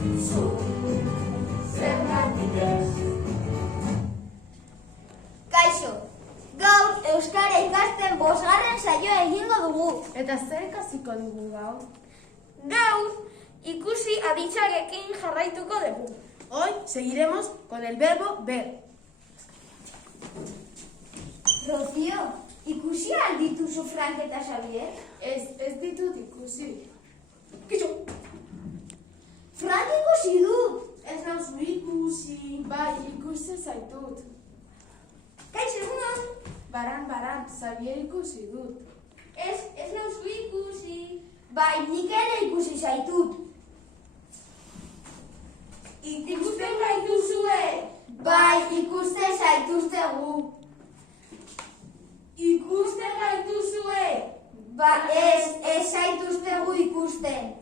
Zu, zergatik ez. Kaixo, gaur euskara ikasten 5. saioa egingo dugu. Eta zer ikasiko dugu gaur? Gaur ikusi aditzarekin jarraituko dugu. Hoy seguiremos con el verbo ver. Rocío, ikusi al dituzu Frank eta Xavier? Ez ditut ikusi. Kaixo! Frank ikusi dut. Ez nauzu ikusi. Bai, ikusi zaitut. Kaixo, egunon. Baran, Xavier ikusi dut. Ez nauzu ikusi. Bai, nik ere ikusi zaitut. Ikusten gaituzue. Bai, ikusten zaituztegu. Ikusten gaituzue. Ba, ez zaituztegu ikusten.